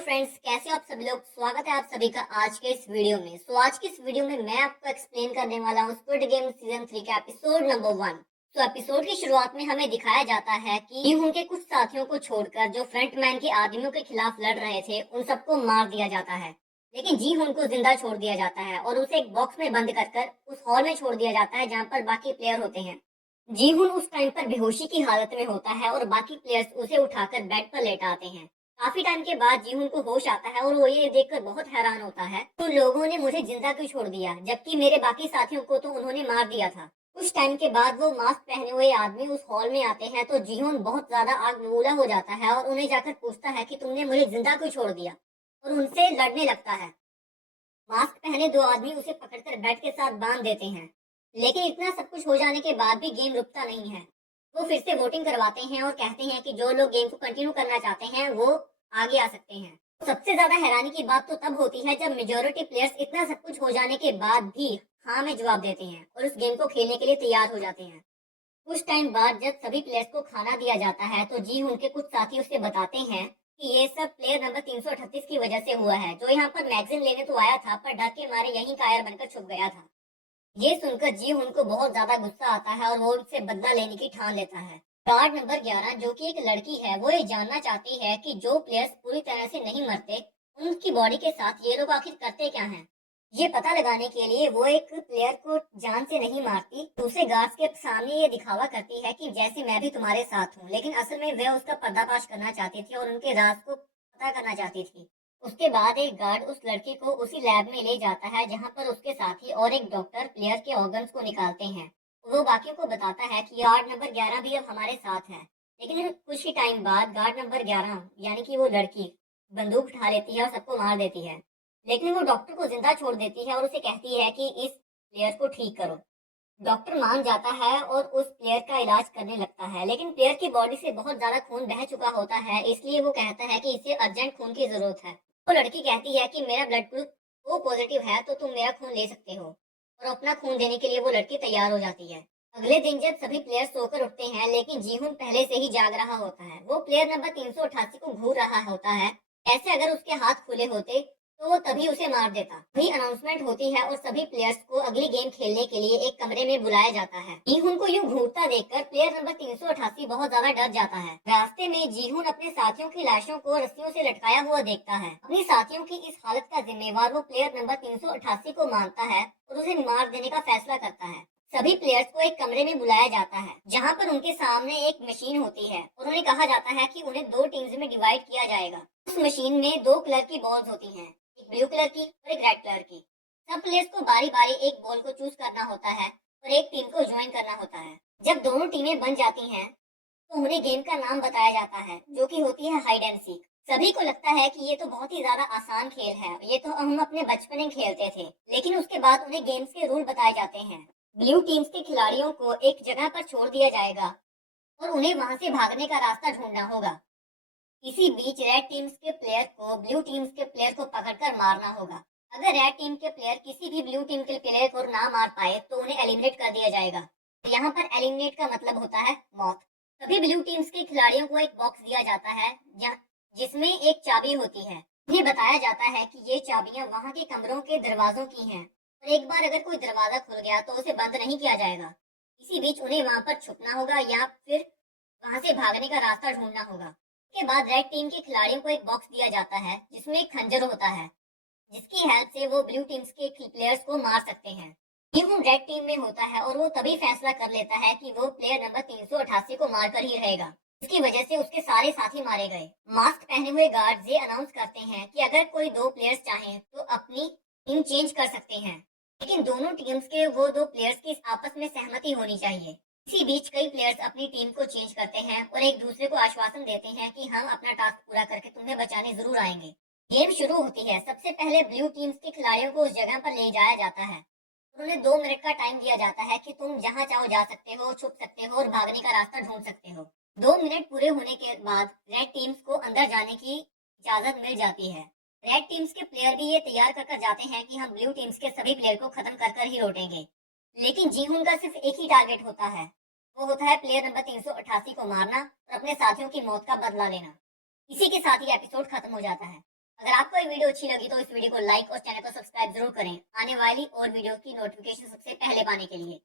Friends, कैसे हो आप सभी लोग। स्वागत है आप सभी का आज के इस वीडियो में। आज की इस वीडियो में मैं आपको एक्सप्लेन करने वाला हूँ स्क्विड गेम सीजन 3 का एपिसोड नंबर 1। एपिसोड की शुरुआत में हमें दिखाया जाता है कि जी-हुन के कुछ साथियों को छोड़कर जो फ्रंटमैन के आदमियों के खिलाफ लड़ रहे थे उन सबको मार दिया जाता है, लेकिन जी-हुन को जिंदा छोड़ दिया जाता है और उसे एक बॉक्स में बंद कर उस हॉल में छोड़ दिया जाता है जहाँ पर बाकी प्लेयर होते हैं। जी-हुन उस टाइम पर बेहोशी की हालत में होता है और बाकी प्लेयर्स उसे उठाकर बेड पर लेटाते हैं। काफी टाइम के बाद जीहुन को होश आता है और वो ये देखकर बहुत हैरान होता है, तो लोगों ने मुझे जिंदा क्यों छोड़ दिया, जबकि मेरे बाकी साथियों को तो उन्होंने मार दिया था। कुछ टाइम के बाद वो मास्क पहने हुए आदमी उस हॉल में आते हैं, तो जीहुन बहुत ज्यादा आग बबूला हो जाता है और उन्हें जाकर पूछता है कि तुमने मुझे जिंदा क्यों छोड़ दिया, और उनसे लड़ने लगता है। मास्क पहने दो आदमी उसे पकड़कर बेड के साथ बांध देते हैं, लेकिन इतना सब कुछ हो जाने के बाद भी गेम रुकता नहीं है। वो फिर से वोटिंग करवाते हैं और कहते हैं कि जो लोग गेम को कंटिन्यू करना चाहते हैं वो आगे आ सकते हैं। सबसे ज्यादा हैरानी की बात तो तब होती है जब मेजोरिटी प्लेयर्स इतना सब कुछ हो जाने के बाद भी हाँ में जवाब देते हैं और उस गेम को खेलने के लिए तैयार हो जाते हैं। कुछ टाइम बाद जब सभी प्लेयर्स को खाना दिया जाता है, तो जी उनके कुछ साथी उसे बताते हैं कि ये सब प्लेयर नंबर 338 की वजह से हुआ है, जो यहाँ पर मैगजीन लेने तो आया था पर डर के मारे यहीं कायर बनकर छुप गया था। ये सुनकर जी उनको बहुत ज्यादा गुस्सा आता है और वो उनसे बदला लेने की ठान लेता है। गार्ड नंबर 11 जो कि एक लड़की है, वो ये जानना चाहती है कि जो प्लेयर्स पूरी तरह से नहीं मरते उनकी बॉडी के साथ ये लोग आखिर करते क्या हैं। ये पता लगाने के लिए वो एक प्लेयर को जान से नहीं मारती, दूसरे गार्ड्स के सामने ये दिखावा करती है कि जैसे मैं भी तुम्हारे साथ हूँ, लेकिन असल में वह उसका पर्दाफाश करना चाहती थी और उनके राज को पता करना चाहती थी। उसके बाद एक गार्ड उस लड़की को उसी लैब में ले जाता है जहाँ पर उसके साथी और एक डॉक्टर प्लेयर के ऑर्गन्स को निकालते हैं। वो बाकियों को बताता है कि गार्ड नंबर 11 भी अब हमारे साथ है। लेकिन कुछ ही टाइम बाद गार्ड नंबर 11 यानी कि वो लड़की बंदूक उठा लेती है और सबको मार देती है, लेकिन वो डॉक्टर को जिंदा छोड़ देती है और उसे कहती है कि इस प्लेयर को ठीक करो। डॉक्टर मान जाता है और उस प्लेयर का इलाज करने लगता है, लेकिन प्लेयर की बॉडी से बहुत ज्यादा खून बह चुका होता है, इसलिए वो कहता है कि इसे अर्जेंट खून की जरूरत है। वो लड़की कहती है कि मेरा ब्लड ग्रुप ओ पॉजिटिव है, तो तुम मेरा खून ले सकते हो, और अपना खून देने के लिए वो लड़की तैयार हो जाती है। अगले दिन जब सभी प्लेयर सोकर उठते हैं, लेकिन जीहुन पहले से ही जाग रहा होता है। वो प्लेयर नंबर 388 को घूर रहा होता है। ऐसे अगर उसके हाथ खुले होते तो वो तभी उसे मार देता। वही अनाउंसमेंट होती है और सभी प्लेयर्स को अगली गेम खेलने के लिए एक कमरे में बुलाया जाता है। जीहुन को यूं घूरता देखकर प्लेयर नंबर 388 बहुत ज्यादा डर जाता है। रास्ते में जीहुन अपने साथियों की लाशों को रस्सियों से लटकाया हुआ देखता है। अपनी साथियों की इस हालत का जिम्मेवार वो प्लेयर नंबर 388 को मानता है और उसे मार देने का फैसला करता है। सभी प्लेयर्स को एक कमरे में बुलाया जाता है जहाँ पर उनके सामने एक मशीन होती है और उन्हें कहा जाता है कि उन्हें दो टीम्स में डिवाइड किया जाएगा। उस मशीन में दो कलर की बॉल्स होती हैं, एक ब्लू कलर की और एक रेड कलर की। सब प्लेयर्स को बारी बारी एक बॉल को चूज करना होता है और एक टीम को ज्वाइन करना होता है। जब दोनों टीमें बन जाती हैं तो उन्हें गेम का नाम बताया जाता है, जो कि होती है हाइड एंड सीक। सभी को लगता है कि ये तो बहुत ही ज्यादा आसान खेल है, ये तो हम अपने बचपन में खेलते थे। लेकिन उसके बाद उन्हें गेम्स के रूल बताए जाते हैं। ब्लू टीम्स के खिलाड़ियों को एक जगह पर छोड़ दिया जाएगा और उन्हें वहां से भागने का रास्ता ढूंढना होगा। इसी बीच रेड टीम्स के प्लेयर को ब्लू टीम्स के प्लेयर को पकड़कर मारना होगा। अगर रेड टीम के प्लेयर किसी भी ब्लू टीम के प्लेयर को ना मार पाए तो उन्हें एलिमिनेट कर दिया जाएगा। यहाँ पर एलिमिनेट का मतलब होता है मौत। सभी ब्लू टीम्स के खिलाड़ियों को एक बॉक्स दिया जाता है जिसमें एक चाबी होती है। उन्हें बताया जाता है कि ये चाबियां वहाँ के कमरों के दरवाजों की हैं और एक बार अगर कोई दरवाजा खुल गया तो उसे बंद नहीं किया जाएगा। इसी बीच उन्हें वहाँ पर छुपना होगा या फिर वहाँ से भागने का रास्ता ढूंढना होगा। के बाद रेड टीम के खिलाड़ियों को एक बॉक्स दिया जाता है जिसमें एक खंजर होता है, जिसकी हेल्प से वो ब्लू टीम्स के प्लेयर्स को मार सकते हैं। गेहूं रेड टीम में होता है और वो तभी फैसला कर लेता है कि वो प्लेयर नंबर 388 को मारकर ही रहेगा। इसकी वजह से उसके सारे साथी मारे गए। मास्क पहने हुए गार्ड ये अनाउंस करते हैं कि अगर कोई दो प्लेयर्स चाहें तो अपनी टीम चेंज कर सकते हैं, लेकिन दोनों टीम्स के वो दो प्लेयर्स की आपस में सहमति होनी चाहिए। इसी बीच कई प्लेयर्स अपनी टीम को चेंज करते हैं और एक दूसरे को आश्वासन देते हैं कि हम अपना टास्क पूरा करके तुम्हें बचाने जरूर आएंगे। गेम शुरू होती है। सबसे पहले ब्लू टीम्स के खिलाड़ियों को उस जगह पर ले जाया जाता है और उन्हें 2 मिनट का टाइम दिया जाता है कि तुम जहां चाहो जा सकते हो, छुप सकते हो और भागने का रास्ता ढूंढ सकते हो। 2 मिनट पूरे होने के बाद रेड टीम्स को अंदर जाने की इजाजत मिल जाती है। रेड टीम्स के प्लेयर भी ये तैयार कर जाते हैं कि हम ब्लू टीम्स के सभी प्लेयर को खत्म कर ही लौटेंगे, लेकिन जीहुन का सिर्फ एक ही टारगेट होता है, वो होता है प्लेयर नंबर 388 को मारना और अपने साथियों की मौत का बदला लेना। इसी के साथ ही एपिसोड खत्म हो जाता है। अगर आपको ये वीडियो अच्छी लगी तो इस वीडियो को लाइक और चैनल को सब्सक्राइब जरूर करें आने वाली और वीडियो की नोटिफिकेशन सबसे पहले पाने के लिए।